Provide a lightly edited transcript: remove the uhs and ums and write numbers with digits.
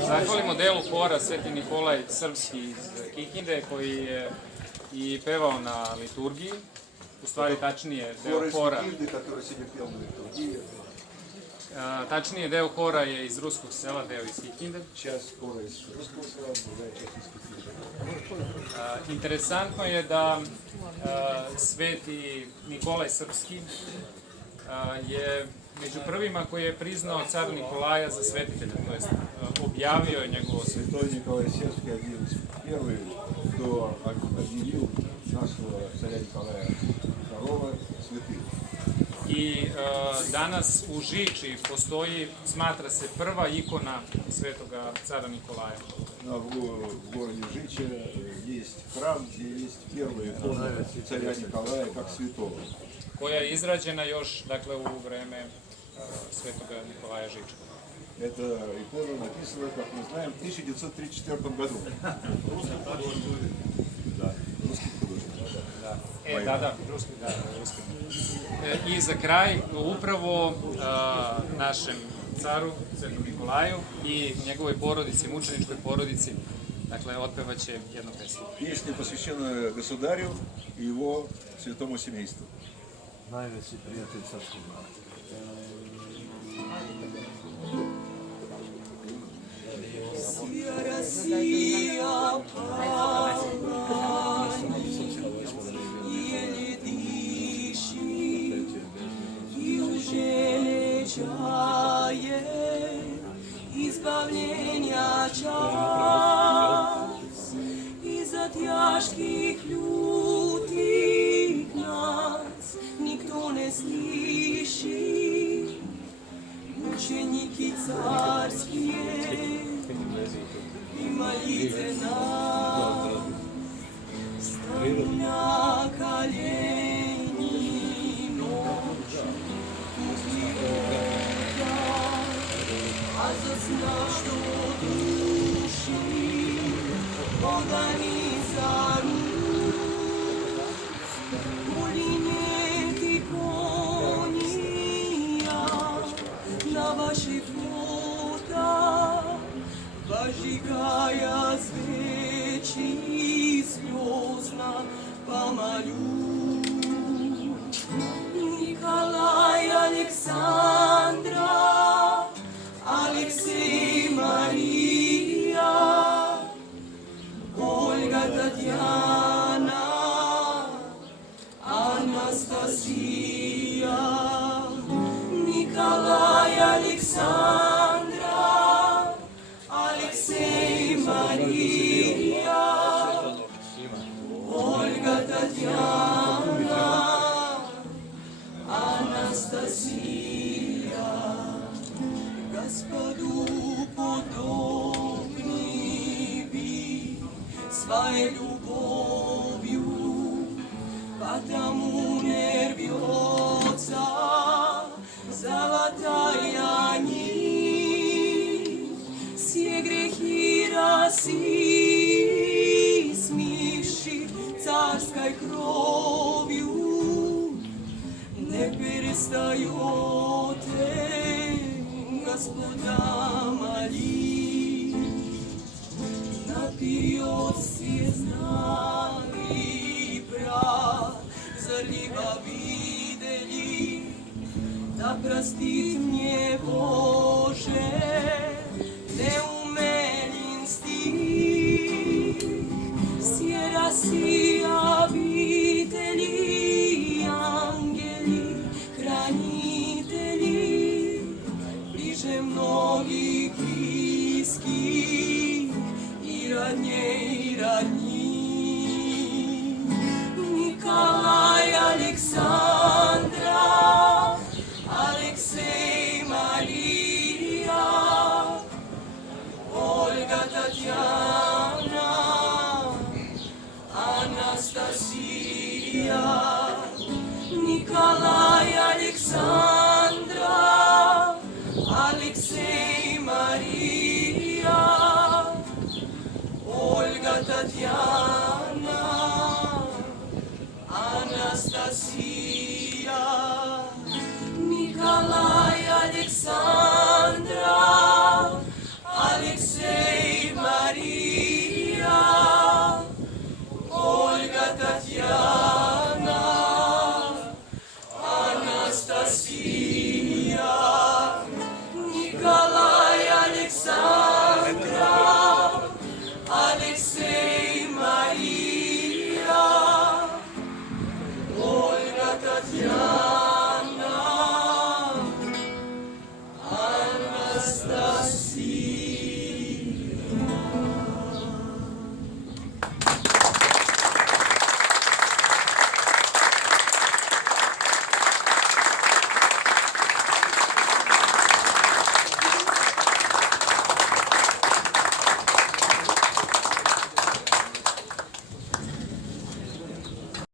zahvalimo delu hora Sveti Nikolaj Srpski iz Kikinde, koji je i pevao na liturgiji, u stvari tačnije deo hora je iz ruskog sela, deo iz Kikinde. Interesantno je da Sveti Nikolaj Srpski je među prvima koji je priznao cara Nikolaja za svetitelja, to jest objavio je njegovo svetostvo. Святой Николай Сербский один из первых, кто объявил нашего царя Николая II святым. I danas u Žiči postoji, smatra se, prva ikona svetoga cara Nikolaja. В городе Жича есть храм, где есть первая икона царя Николая как святого. Koja je izrađena još, dakle, u vreme svetoga Nikolaja Žičkog. Эта икона написана, как мы знаем, в 1934 году. Да, русский художник. Ruski. I za kraj, upravo našem caru, Svetom Nikolaju i njegovoj porodici, mučeničkoj porodici, dakle, otpevaće jednu pesmu. Песня, посвященная государю и его святому семейству. Najveći prijatelj carskog naroda. Россия пала, еле дышит, и уже не чает избавления час. Из-за тяжких лютых нас никто не слышит. Мученики царские, и молите нас, стану на колени ночь, а засна, что души Бога не зовут. Коли нет икония на ваших фото, зажигая свечи слезно помолю. Николай, Александра, Алексей, Мария, Ольга, Татьяна, Анастасия. Николай, Александра, Алексей, Мария, Ольга, Татьяна, Анастасия. Господу подобны вы своей любовью, потому не рвется золотая нить. Все грехи России смешит царской кровью, не перестает Господа молить. Наперед все знали, прозорливо видели, да простит мне Боже неумелый инстинкт. Все Россия обители, ангели, хранители, ближе многих близких и родней родни. Николай, Александра, Алексей, Мария, Ольга, Татьяна, Анастасия. Николай, Александра, Алексей, Мария, Ольга, Татьяна, Анастасия. Николай, Александра,